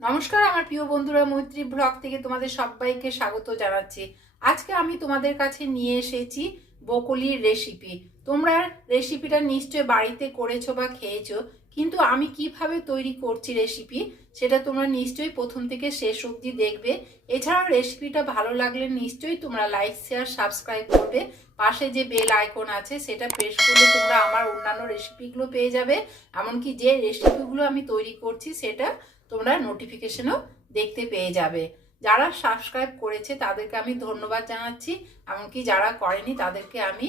নমস্কার আমার প্রিয় বন্ধুরা, মৈত্রী ব্লগ থেকে তোমাদের সবাইকে স্বাগত জানাচ্ছি। আজকে আমি তোমাদের কাছে নিয়ে এসেছি ব্রোকলির রেসিপি। তোমরা রেসিপিটা নিশ্চয় বাড়িতে করেছো বা খেয়েছো, কিন্তু আমি কিভাবে তৈরি করছি রেসিপি সেটা তোমরা নিশ্চয়ই প্রথম থেকে শেষ অবধি দেখবে। এছাড়াও রেসিপিটা ভালো লাগলে নিশ্চয়ই তোমরা লাইক শেয়ার সাবস্ক্রাইব করবে। পাশে যে বেল আইকন আছে সেটা প্রেস করলে তোমরা আমার অন্যান্য রেসিপিগুলো পেয়ে যাবে। এমনকি যে রেসিপিগুলো আমি তৈরি করছি সেটা তোমরা নোটিফিকেশনও দেখতে পেয়ে যাবে। যারা সাবস্ক্রাইব করেছে তাদেরকে আমি ধন্যবাদ জানাচ্ছি, এমনকি যারা করেনি তাদেরকে আমি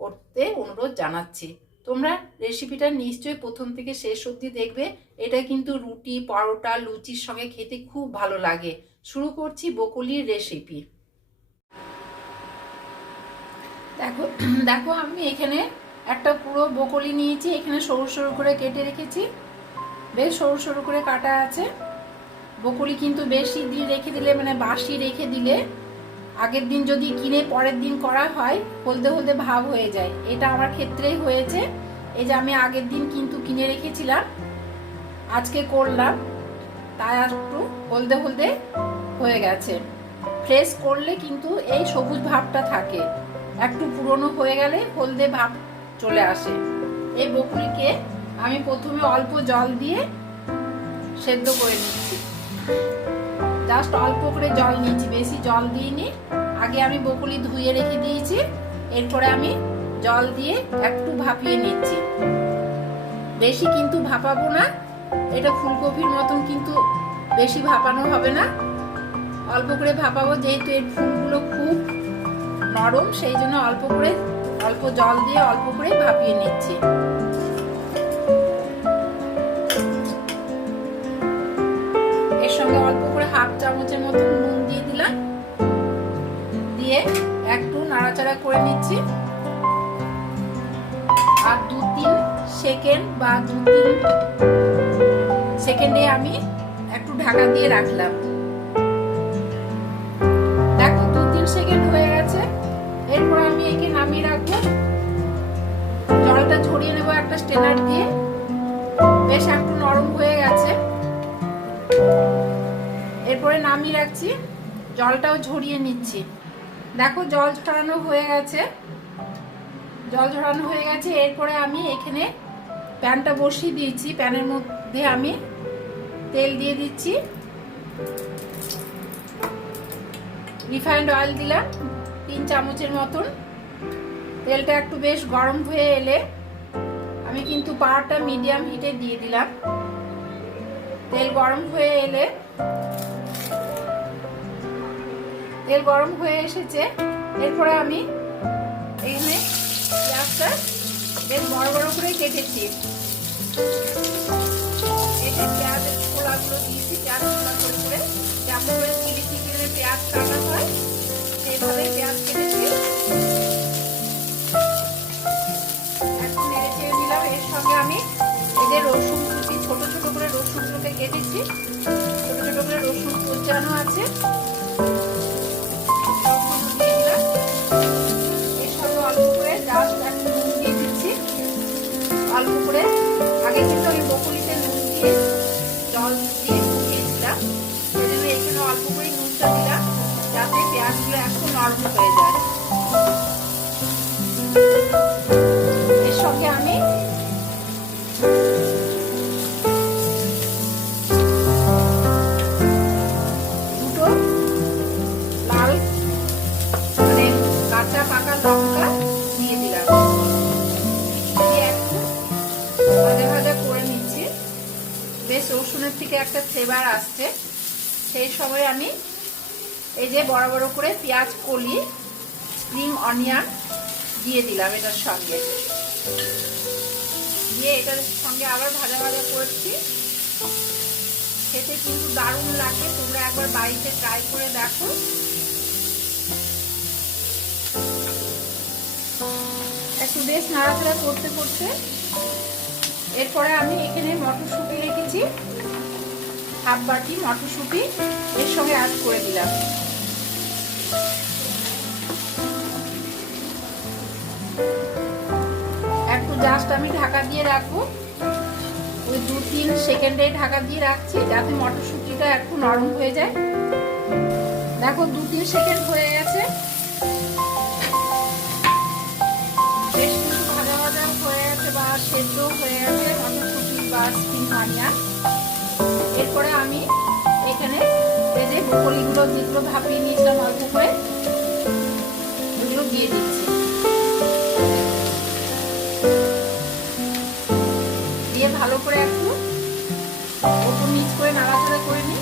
করতে অনুরোধ জানাচ্ছি। তোমরা রেসিপিটা নিশ্চয়ই প্রথম থেকে শেষ অবধি দেখবে। এটা কিন্তু রুটি, পরোটা, লুচির সঙ্গে খেতে খুব ভালো লাগে। শুরু করছি ব্রোকলির রেসিপি। দেখো দেখো আমি এখানে একটা পুরো ব্রোকলি নিয়েছি। এখানে সরু সরু করে কেটে রেখেছি, বেশ সরু সরু করে কাটা আছে। ব্রোকলি কিন্তু বেশি দিন রেখে দিলে, মানে বাসি রেখে দিলে, আগের দিন যদি কিনে পরের দিন করা হয় হলদে হলদে ভাব হয়ে যায়। এটা আমার ক্ষেত্রেই হয়েছে। এই যে আমি আগের দিন কিন্তু কিনে রেখেছিলাম, আজকে করলাম, তাই একটু হলদে হলদে হয়ে গেছে। ফ্রেশ করলে কিন্তু এই সবুজ ভাবটা থাকে, একটু পুরনো হয়ে গেলে হলদে ভাব চলে আসে। এই ব্রোকলিকে আমি প্রথমে অল্প জল দিয়ে সেদ্ধ করে নিচ্ছি। জাস্ট অল্প করে জল নিচ্ছি, বেশি জল দিইনি। আগে আমি ব্রোকলি ধুয়ে রেখে দিয়েছি, এরপরে আমি জল দিয়ে একটু ভাপিয়ে নিচ্ছি। বেশি কিন্তু ভাপাবো না, এটা ফুলকপির মতন কিন্তু বেশি ভাপানো হবে না, অল্প করে ভাপাবো। যেহেতু এর ফুলগুলো খুব নরম, সেই জন্য অল্প জল দিয়ে অল্প করে ভাপিয়ে নিচ্ছি। এর সঙ্গে অল্প করে হাফ চামচের মতো নুন দিয়ে দিলাম, দিয়ে একটু নাড়াচাড়া করে নিচ্ছি। আর 2-3 সেকেন্ড বা 2-3 সেকেন্ডে আমি একটু ঢাকা দিয়ে রাখলাম। দেখো 2-3 সেকেন্ড হয়ে গেছে। এরপর আমি একে নামিয়ে রাখবো, জলটা ঝরিয়ে নেবো একটা স্ট্রেনার দিয়ে। বেশ একটু নরম হয়ে গেছে, এরপরে নামিয়ে রাখছি, জলটাও ঝরিয়ে নিচ্ছি। দেখো জল ঝরানো হয়ে গেছে, এরপরে আমি এখানে প্যানটা বসিয়ে দিয়েছি। প্যানের মধ্যে আমি তেল দিয়ে দিচ্ছি, রিফাইন্ড অয়েল দিলাম 3 চামচের মতন। তেলটা একটু বেশ গরম হয়ে এলে আমি কিন্তু পাওয়ারটা মিডিয়াম হিটে দিয়ে দিলাম। তেল গরম হয়ে এসেছে। এরপরে আমি এখানে পেঁয়াজটা বেশ বড় বড় করে কেটেছি। পেঁয়াজের খোলাগুলো দিয়েছি, পেঁয়াজ খোলা করে যেমন করে চিলি চিকেনের পেঁয়াজ কাটা হয় সেইভাবে পেঁয়াজ কেটেছি। একটু নেড়ে চেড়ে নিলাম। এর সঙ্গে আমি এই যে রসুন কুচি, ছোট ছোট করে রসুনগুলোকে কেটেছি, ছোট ছোট করে রসুন কুচানো আছে, অল্প করে। আগে কিন্তু আমি ব্রোকলিতে নুন দিয়ে জল দিয়ে ফুটিয়েছিলাম, সেই জন্য এখানে অল্প করে নুনটা দিলাম যাতে পেঁয়াজগুলো একটু নরম হয়ে যায়। এর সঙ্গে আমি দুটো লাল মানে কাঁচা পাকা লঙ্কা দিয়ে দিলাম, ভাজা করে নিচ্ছি। বেশ রসুনের থেকে একটা ফ্লেভার আসছে। সেই সময় আমি এই যে বড় বড় করে পেঁয়াজ কলি, স্প্রিং অনিয়ন দিয়ে দিলাম এটার সঙ্গে, দিয়ে এটার সঙ্গে আবার ভাজা করছি। খেতে কিন্তু দারুণ লাগে, তোমরা একবার বাড়িতে ট্রাই করে দেখো। একটু বেশ নাড়াচাড়া করতে এরপরে আমি এখানে মটরশুঁটি রেখেছি, হাফ বাটি মটরশুঁটি এর সঙ্গে অ্যাড করে দিলাম। একটু জাস্ট আমি ঢাকা দিয়ে রাখবো। ওই 2-3 সেকেন্ডে ঢাকা দিয়ে রাখছি যাতে মটরশুঁটিটা একটু নরম হয়ে যায়। দেখো 2-3 সেকেন্ড হয়ে গেছে, বেশ কিছু ভাজা ভাজা হয়ে গেছে বা সেদ্ধ হয়ে গেছে মটরশুঁটি বা স্প্রিং অনিয়ন। এরপরে আমি এখানে এই যে ব্রোকলিগুলো যেগুলো ভাপিয়ে নিয়েছিলাম অল্প করে ওগুলো দিয়ে দিচ্ছি। দিয়ে ভালো করে একটু ওপর নিচ করে নাড়াচাড়া করে নিই।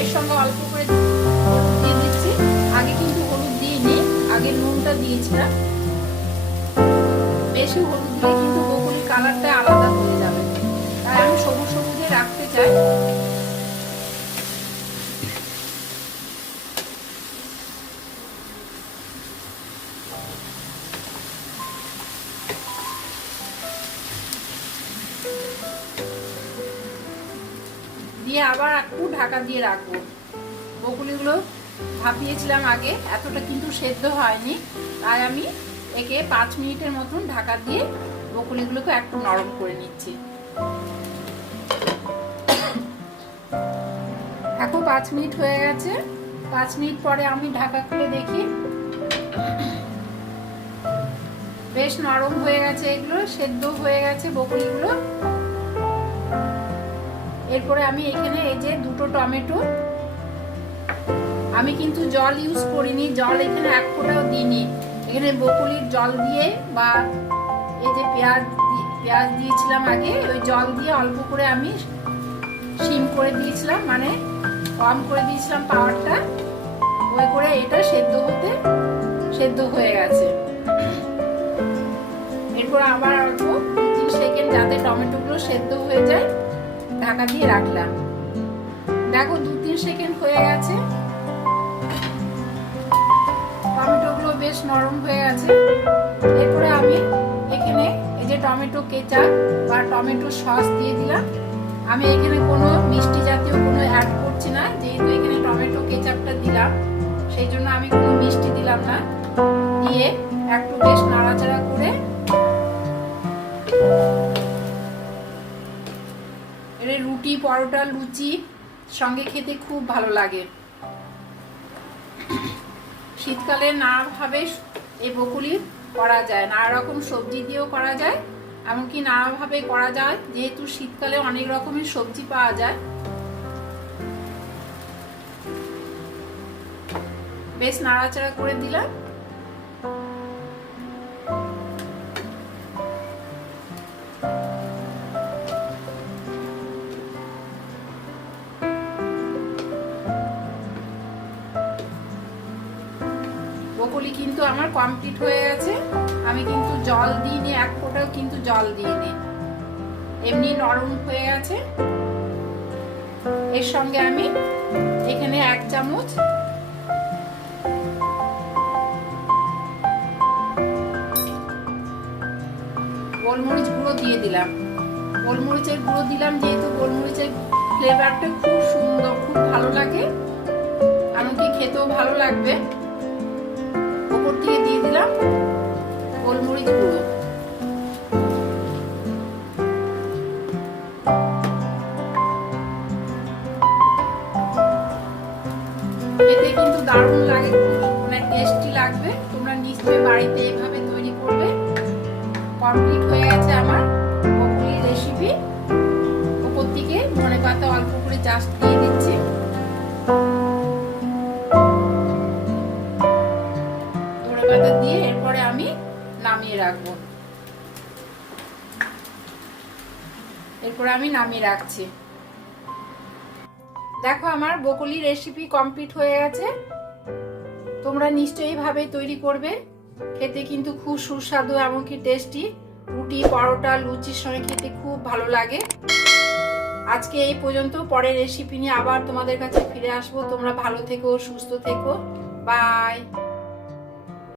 এর সঙ্গে অল্প করে হলুদ দিয়ে দিচ্ছি। আগে কিন্তু হলুদ দিইনি, আগে নুনটা দিয়েছিলাম। বেশি হলুদ দিলে কিন্তু ব্রোকলির কালারটা আলাদা হয়ে যাবে, তাই আমি সবুজ সবুজে রাখতে চাই। দিয়ে আবার একটু ঢাকা দিয়ে রাখবো। ব্রোকলিগুলো ভাপিয়েছিলাম আগে, এতটা কিন্তু সেদ্ধ হয়নি, তাই আমি একে 5 মিনিটের মতন ঢাকা দিয়ে ব্রোকলিগুলোকে একটু নরম করে নিচ্ছি। এখন 5 মিনিট হয়ে গেছে। 5 মিনিট পরে আমি ঢাকা খুলে দেখি, বেশ নরম হয়ে গেছে, এগুলো সেদ্ধ হয়ে গেছে ব্রোকলিগুলো। এরপরে আমি এখানে এই যে 2টো টমেটো, আমি কিন্তু জল ইউজ করিনি, জল এখানে 1 ফোঁটাও দিইনি। এখানে ব্রোকলির জল দিয়ে বা এই যে পেঁয়াজ দিয়েছিলাম আগে, ওই জল দিয়ে অল্প করে আমি সিম করে দিয়েছিলাম, মানে কম করে দিয়েছিলাম পাওয়ারটা, ওই করে এটা সেদ্ধ হয়ে গেছে। এরপর আবার অল্প 2-3 সেকেন্ড যাতে টমেটোগুলো সেদ্ধ হয়ে যায় ঢাকা দিয়ে রাখলাম। দেখো 2-3 সেকেন্ড হয়ে গেছে, টমেটোগুলো বেশ নরম হয়ে গেছে। এরপরে আমি এখানে এই যে টমেটো কেচাপ বা টমেটো সস দিয়ে দিলাম। আমি এখানে কোনো মিষ্টি জাতীয় কোনো অ্যাড করছি না, যেহেতু এখানে টমেটো কেচাপটা দিলাম সেই জন্য আমি কোনো মিষ্টি দিলাম না। দিয়ে একটু বেশ নাড়াচাড়া করে এর রুটি, পরোটা, লুচি সঙ্গে খেতে খুব ভালো লাগে। শীতকালে নানাভাবে এই ব্রোকলি করা যায়, নানা রকম সবজি দিয়েও করা যায়, এমনকি নানাভাবে করা যায়, যেহেতু শীতকালে অনেক রকমের সবজি পাওয়া যায়। বেশ নাড়াচাড়া করে দিলাম। ব্রোকলি কিন্তু আমার কমপ্লিট হয়ে গেছে। আমি কিন্তু জল দিইনি, 1 ফোঁটাও কিন্তু জল দিইনি, এমনি নরম হয়ে গেছে। এর সঙ্গে আমি এখানে 1 চামচ গোলমরিচ গুঁড়ো দিয়ে দিলাম। গোলমরিচের গুঁড়ো দিলাম যেহেতু গোলমরিচের ফ্লেভারটা খুব সুন্দর, খুব ভালো লাগে, এমনকি খেতেও ভালো লাগবে। উপর থেকে দিয়ে দিলাম গোলমরিচ গুঁড়ো। খেতে কিন্তু দারুণ লাগে, অনেক টেস্টি লাগবে। তোমরা নিশ্চয়ই বাড়িতে এইভাবে তৈরি করবে। কমপ্লিট হয়ে গেছে আমার ব্রোকলি রেসিপি। উপর থেকে ধনেপাতা অল্প করে জাস্ট দিয়ে দিচ্ছি। ধনেপাতা দিয়ে এরপরে আমি নামিয়ে রাখবো। এরপরে আমি নামিয়ে রাখছি। দেখো আমার ব্রোকলি রেসিপি কমপ্লিট হয়ে গেছে। তোমরা নিশ্চয়ই এইভাবে তৈরি করবে, খেতে কিন্তু খুব সুস্বাদু, এমনকি টেস্টি। রুটি, পরোটা, লুচির সঙ্গে খেতে খুব ভালো লাগে। আজকে এই পর্যন্ত, পরের রেসিপি নিয়ে আবার তোমাদের কাছে ফিরে আসবো। তোমরা ভালো থেকো, সুস্থ থেকো, বাই।